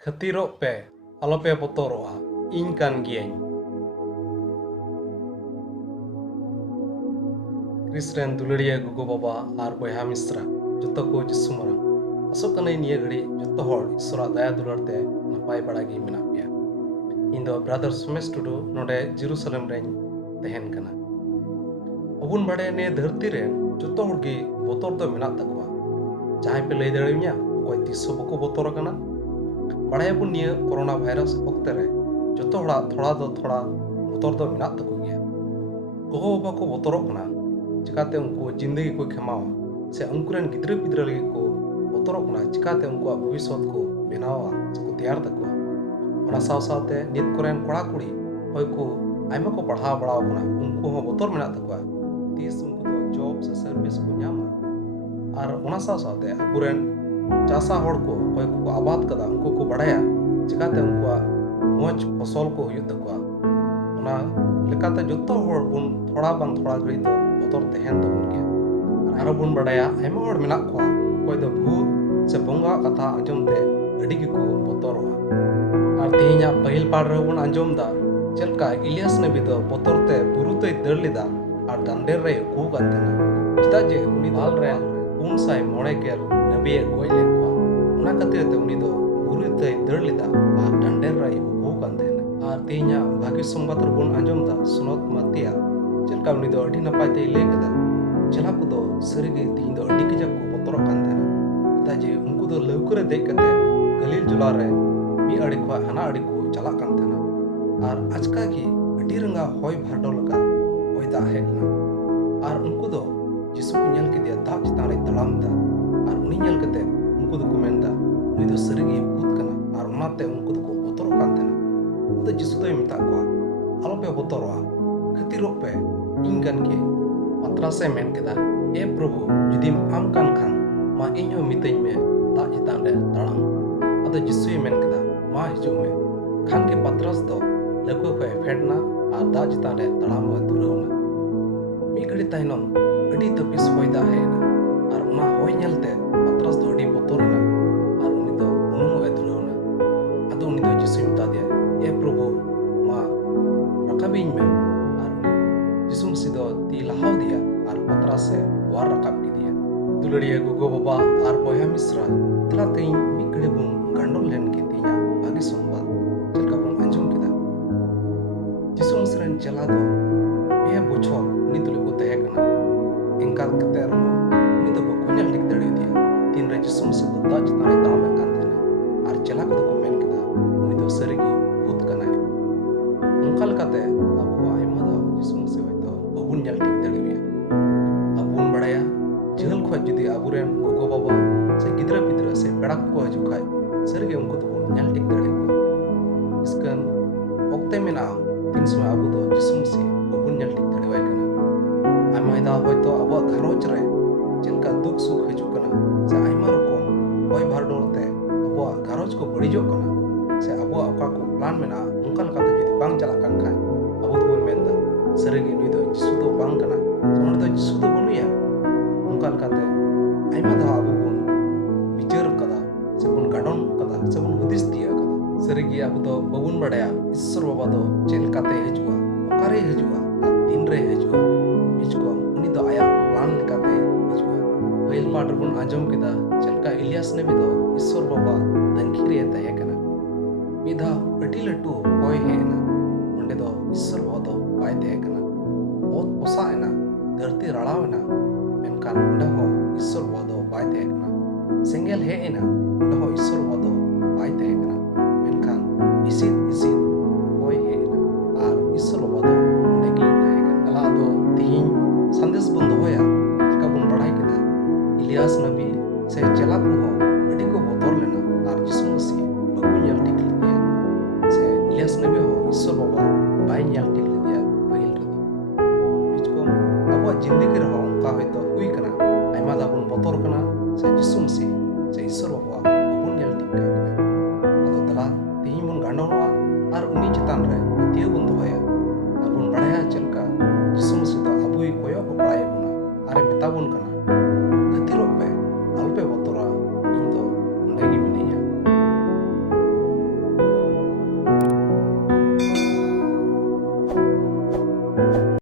Khatirok pe, alope botoroa, ᱤᱧ ᱠᱟᱱ ᱜᱤᱭᱟᱹᱧ᱾ ᱠᱨᱤᱥ ᱨᱮᱱ ᱫᱩᱞᱟᱹᱲᱤᱭᱟᱹ ᱜᱚᱜᱚ ᱵᱟᱵᱟ ᱟᱨ ᱵᱚᱭᱦᱟ ᱢᱤᱥᱨᱟ ᱡᱚᱛᱚ ᱠᱚ ᱡᱤᱥᱩ ᱢᱟᱨᱟᱝ ᱟᱥᱚᱜ ᱠᱟᱹᱱᱟᱹᱧ ᱱᱤᱭᱟᱹ ᱜᱷᱟᱹᱲᱤᱡ ᱡᱚᱛᱚ ᱦᱚᱲ ᱤᱥᱥᱚᱨᱟᱜ ᱫᱟᱭᱟ ᱫᱩᱞᱟᱹᱲ ᱛᱮ ᱱᱟᱯᱟᱭ ᱵᱟᱲᱟ ᱜᱮ ᱢᱮᱱᱟᱜ ᱯᱮᱭᱟ᱾ ᱤᱧ ᱫᱚ ᱵᱨᱟᱫᱟᱨ ᱥᱩᱢᱮᱥ ᱴᱩᱰᱩ ᱱᱚᱰᱮ ᱡᱮᱨᱩᱥᱟᱞᱮᱢ ᱨᱮᱧ ᱛᱟᱦᱮᱱ ᱠᱟᱱᱟ। ᱟᱵᱚᱱ ᱵᱟᱲᱟᱭᱟ ᱱᱤᱭᱟᱹ ᱫᱷᱟᱹᱨᱛᱤ ᱨᱮ ᱡᱚᱛᱚ ᱦᱚᱲ ᱜᱮ ᱵᱚᱛᱚᱨ ᱫᱚ ᱢᱮᱱᱟᱜ ᱛᱟᱠᱚᱣᱟ। ᱡᱟᱦᱟᱸᱭ ᱯᱮ ᱞᱟᱹᱭ ᱫᱟᱲᱮᱭᱟᱹᱧᱟ ᱚᱠᱚᱭ ᱛᱤᱥ ᱦᱚᱸ ᱵᱟᱠᱚ ᱵᱚᱛᱚᱨ ᱟᱠᱟᱱᱟ? ᱵᱟᱲᱟᱭᱟᱵᱚᱱ ᱱᱤᱭᱟᱹ ᱠᱳᱨᱳᱱᱟ ᱵᱷᱟᱭᱨᱟᱥ ᱚᱠᱛᱮ ᱨᱮ ᱡᱚᱛᱚ ᱦᱚᱲᱟᱜ ᱛᱷᱚᱲᱟ ᱵᱚᱛᱚᱨ ᱫᱚ ᱢᱮᱱᱟᱜ ᱛᱟᱠᱚ ᱜᱮᱭᱟ। ᱜᱚᱜᱚ ᱵᱟᱵᱟ ᱠᱚ ᱵᱚᱛᱚᱨᱚᱜ ᱠᱟᱱᱟ ᱪᱤकाते उनको जिंदगी को खेमावा से उनकुरेन गिद्रा पिद्रा लगी को बतरक ना चिकाते उनको भविष्य को बनावा से को तैयार तकवा ओना साव सावते नित कोरेन कोड़ा कुड़ी होय को आयमा को पढ़ाव बड़ाव कना उनको हो बतर मेना तकवा तीस उनको तो जॉब से सर्विस को ᱧᱟᱢᱟ और ओना साव सावते अपुरेन चासा होड़ को होय को आबाद कदा उनको को बड़ाया चिकाते उनको मोज फसल को हुयु तकवा ओना लेकाते जत्तो होड़ बुन थोड़ा बांग थोड़ा घड़ी तो बतर तहन तबन के आरो बुन बड़ाया आयमा होड़ मेना को कोई दो भूत से बोंगा कथा आंजम ते अडी गे को बतरवा और तेहिया पहिल पाड़ रे बुन आंजम दा चलका इलियास नबी दो बतर ते बुरु ते दड़ लेदा और डंडेर रे को गंतना चिदा जे उनी दाल रे 390 गेल नबी ए गोय लेकवा ओना खातिर ते उनी दो बुरु ते दड़ लेदा और डंडेर रे को गंतना और तेहिया भागी संबाद रे बुन आंजम दा सुनत मतिया चलका उनी दो अडी नपाय ते ले कदा चला को दो सरीगे तीन दो अडी कजा को बतर कान देना चिदा जे उनको दो लौकरे देख कते गलील जुला रे मी अड़ी को हना अड़ी को चला कान देना और आजका की अडी रंगा होय भाडो लगा होय दा हेना और उनको दो जिसु को नेल के दिया दा चिता रे तड़ाम दा और उनी नेल कते उनको दो को मेंदा उनी दो सरीगे भूत कना और उनाते उनको दो को बतर कान देना तो जिसु दो मिता को आलो पे बतरवा खतिरो पे इंगन के पत्रासे मेन केदा ए प्रभु जुदिम आम कान खान मा इño मितई में दा चितान रे तड़ाम अद जिसुए मेन केदा मा हिजु में खान के पत्रास दो लको पे फेडना और दा चितान रे तड़ाम व दुरवना मी घड़ी ताइनम अडी तपिस होयदा हेना और उना होय नेलते पत्रास दो अडी बतरना और उनी दो उनुम व दुरवना अद उनी दो जिसु मिता दिया ए प्रभु मा रकाबिन में जिसु मसीह दो ती लहाव दिया और पत्रा से वार रकाब की दिया दुलड़िया गोगो बाबा और बया मिश्रा तला तेई मिकड़े बुन गंडोल लेन के तिया भागी संवाद चलका बुन अंजुम केदा जिसु मसीह रन चला दो पे बोछर उनी तुले को तहे कना इनका कते रो उनी दो बकुन्या लिख दड़े दिया तीन रे जिसु मसीह दो दा चिताने ताम कान देना और चला को को मेन केदा उनी दो सरीगी भूत कना उनकल कते अब आयमा दा जिसु मसीह अबुन जल टिक दड़ेया अबुन बड़ाया जहल खो जुदी अबुरेन गोगो बाबा से गिद्रा पिद्रा से पेड़ा को हजु खाय सरगे उनको तो जल टिक दड़ेया इसकन ओक्ते मेना तीन समय अबु दो जिसु मसीह अबुन जल टिक दड़ेवाय कना आयमा दा होयतो अब घरोज रे चलका दुख सुख हजु कना से आयमा रकम होय भारडोलते अब घरोज को बड़ीजो कना से अब अका को प्लान मेना उनका लका जुदी बांग चला कान खाय अबु तो मेनदा सरीगे नुई दो जिसु दो बांग कना सोना दो जिसु दो बनुया उनका लकाते आयमा दा अबु बुन विचार कदा से बुन गाडन कदा से बुन हुदिस दिया कदा सरीगे अबु दो बबुन बड़ाया ईश्वर बाबा दो चेलकाते हजुआ ओकारे हजुआ तीन रे हजुआ बिचको उनी दो आया प्लान लकाते हजुआ पहिल पाठ बुन आंजम केदा चेलका इलियास नबी दो ईश्वर बाबा तंखी रे तहे कना मिधा अटी लटू होय हेना ओंडे दो ईश्वर बाबा दो बाय तहे कना बहुत पोसाएना धरती रड़ावेना मेनकान ओंडे हो ईश्वर बाबा दो बाय तहे कना सेंगेल हेना ओंडे हो ईश्वर बाबा दो बाय तहे कना मेनकान इसिन होय हेना और ईश्वर बाबा दो ओंडे गी तहे कना अला दो तिहिन संदेश बन दोया का बुन बड़ाई केदा इलियास नबी से चला को हो अडी को बतौर लेना और जिसु मसीह बकु नेल टिक लिया से इलियास नबी हो ईश्वर बाबा बाय नेल टिक लिया पहिल रे बिचको अब जिंदगी रे हो उनका होयतो हुई कना आयमा दा बुन बतौर कना से जिसु मसीह से ईश्वर बाबा बकु नेल टिक कना अदो तला तिहिन बुन गांडोवा और उनी चितान रे तिय बुन दोया अबुन बड़ाया चलका